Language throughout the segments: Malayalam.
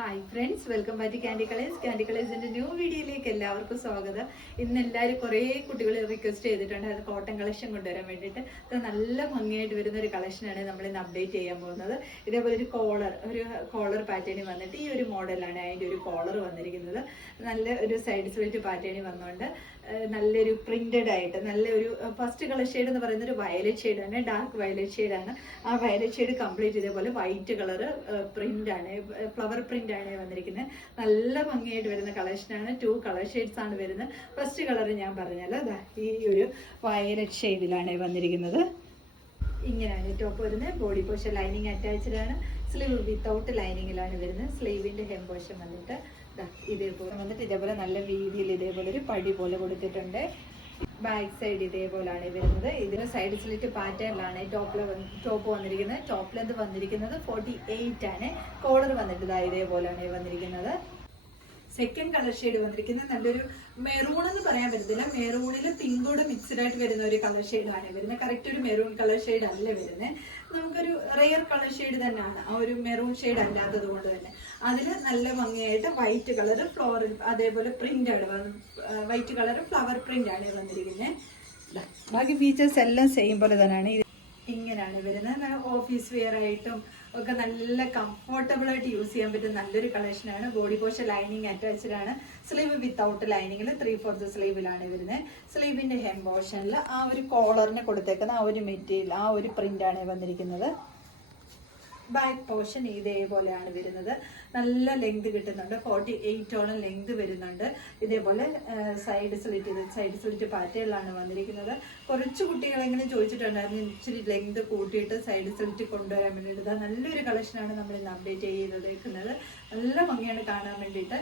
Hi friends, welcome back to candy colours. Candy കളേഴ്സിന്റെ ന്യൂ വീഡിയോയിലേക്ക് എല്ലാവർക്കും സ്വാഗതം. ഇന്ന് എല്ലാവരും കുറേ കുട്ടികൾ റിക്വസ്റ്റ് ചെയ്തിട്ടുണ്ട് അത് കോട്ടൺ കളക്ഷൻ കൊണ്ടുവരാൻ വേണ്ടിയിട്ട്. അത് നല്ല ഭംഗിയായിട്ട് വരുന്ന ഒരു കളക്ഷനാണ് നമ്മൾ ഇന്ന് അപ്ഡേറ്റ് ചെയ്യാൻ പോകുന്നത്. ഇതേപോലെ ഒരു കോളർ പാറ്റേണിൽ വന്നിട്ട് ഈ ഒരു മോഡലാണ് അതിൻ്റെ ഒരു കോളർ വന്നിരിക്കുന്നത്. നല്ല ഒരു സൈഡ് സ്ലിറ്റ് പാറ്റേണിൽ വന്നുകൊണ്ട് നല്ലൊരു പ്രിന്റഡ് ആയിട്ട് നല്ലൊരു ഫസ്റ്റ് കളർ ഷെയ്ഡ് എന്ന് പറയുന്നത് ഒരു വയലറ്റ് ഷെയ്ഡാണ്, ഡാർക്ക് വയലറ്റ് ഷെയ്ഡാണ്. ആ വയലറ്റ് ഷെയ്ഡ് കംപ്ലീറ്റ് ഇതേപോലെ വൈറ്റ് കളർ പ്രിന്റ് ആണ്, ഫ്ലവർ പ്രിന്റ് ആണ് വന്നിരിക്കുന്നത്. നല്ല ഭംഗിയായിട്ട് വരുന്ന കളക്ഷനാണ്. 2 കളർ ഷെയ്ഡ്സ് ആണ് വരുന്നത്. ഫസ്റ്റ് കളർ ഞാൻ പറഞ്ഞാൽ ഈ ഒരു വയലറ്റ് ഷെയ്ഡിലാണ് വന്നിരിക്കുന്നത്. ഇങ്ങനെയാണ് ടോപ്പ് വരുന്നത്. ബോഡി പോർഷൻ ലൈനിങ് അറ്റാച്ച്ഡ് ആണ്. സ്ലീവ് വിത്തൗട്ട് ലൈനിങ്ങിലാണ് വരുന്നത്. സ്ലീവിന്റെ ഹെം പോർഷൻ വന്നിട്ട് ഇതേപോലെ വന്നിട്ട് ഇതേപോലെ നല്ല രീതിയിൽ ഇതേപോലെ ഒരു പടി പോലെ കൊടുത്തിട്ടുണ്ട്. ബാക്ക് സൈഡ് ഇതേപോലെയാണ് വരുന്നത്. ഇതിന് സൈഡ് സ്ലിറ്റ് പാറ്റേണിലാണ് ടോപ്പ് വന്നിരിക്കുന്നത്. ടോപ്പ് ലെന്ത് വന്നിരിക്കുന്നത് 48 ആണ്. കോളർ വന്നിട്ട് ഇതേപോലെയാണ് വന്നിരിക്കുന്നത്. സെക്കൻഡ് കളർ ഷെയ്ഡ് വന്നിരിക്കുന്നത് നല്ലൊരു മെറൂൺ എന്ന് പറയാൻ പറ്റത്തില്ല, മെറൂണിൽ പിങ്കോട് മിക്സ്ഡ് ആയിട്ട് വരുന്ന ഒരു കളർ ഷെയ്ഡാണ് വരുന്നത്. കറക്റ്റ് ഒരു മെറൂൺ കളർ ഷെയ്ഡ് അല്ല വരുന്നത്, നമുക്കൊരു റെയർ കളർ ഷെയ്ഡ് തന്നെയാണ്. ആ ഒരു മെറൂൺ ഷെയ്ഡ് അല്ലാത്തത് കൊണ്ട് തന്നെ അതിൽ നല്ല ഭംഗിയായിട്ട് വൈറ്റ് കളർ ഫ്ലോറൽ അതേപോലെ പ്രിന്റ് ആണ്, വൈറ്റ് കളർ ഫ്ലവർ പ്രിന്റ് ആണ് വന്നിരിക്കുന്നത്. ബാക്കി ഫീച്ചേഴ്സ് എല്ലാം സെയിം പോലെ തന്നെയാണ്. ഇങ്ങനെയാണ് വരുന്നത്. ഓഫീസ് വെയർ ആയിട്ടും ഒക്കെ നല്ല കംഫർട്ടബിൾ ആയിട്ട് യൂസ് ചെയ്യാൻ പറ്റുന്ന നല്ലൊരു കളക്ഷനാണ്. ബോഡി പോർഷൻ ലൈനിങ് അറ്റാച്ച്ഡ് ആണ്. സ്ലീവ് വിത്തൗട്ട് ലൈനിങ്ങിൽ 3/4 സ്ലീവിലാണ് വരുന്നത്. സ്ലീവിന്റെ ഹെം പോർഷനിൽ ആ ഒരു കോളറിന് കൊടുത്തേക്കുന്ന ആ ഒരു മെറ്റീരിയൽ ആ ഒരു പ്രിന്റ് ആണ് വന്നിരിക്കുന്നത്. ബാക്ക് പോർഷൻ ഇതേപോലെയാണ് വരുന്നത്. നല്ല ലെങ്ത് കിട്ടുന്നുണ്ട്. 48ഓളം ലെങ്ത് വരുന്നുണ്ട്. ഇതേപോലെ സൈഡ് സ്ലിറ്റ് പാറ്റേണിലാണ് വന്നിരിക്കുന്നത്. കുറച്ച് കുട്ടികളെങ്ങനെ ചോദിച്ചിട്ടുണ്ടായിരുന്നു ഇച്ചിരി ലെങ്ത് കൂട്ടിയിട്ട് സൈഡ് സ്ലിറ്റ് കൊണ്ടുവരാൻ വേണ്ടിയിട്ട്. നല്ലൊരു കളക്ഷനാണ് നമ്മൾ ഇന്ന് അപ്ഡേറ്റ് ചെയ്തേക്കുന്നത്. നല്ല ഭംഗിയാണ് കാണാൻ വേണ്ടിയിട്ട്.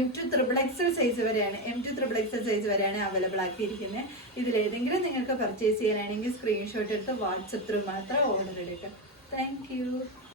M2 XXL സൈസ് വരെയാണ് അവൈലബിൾ ആക്കിയിരിക്കുന്നത്. ഇതിലേതെങ്കിലും നിങ്ങൾക്ക് പർച്ചേസ് ചെയ്യാനാണെങ്കിൽ സ്ക്രീൻഷോട്ട് എടുത്ത് വാട്സപ്പ് ത്രൂ മാത്രം ഓർഡർ എടുക്കുക. Thank you.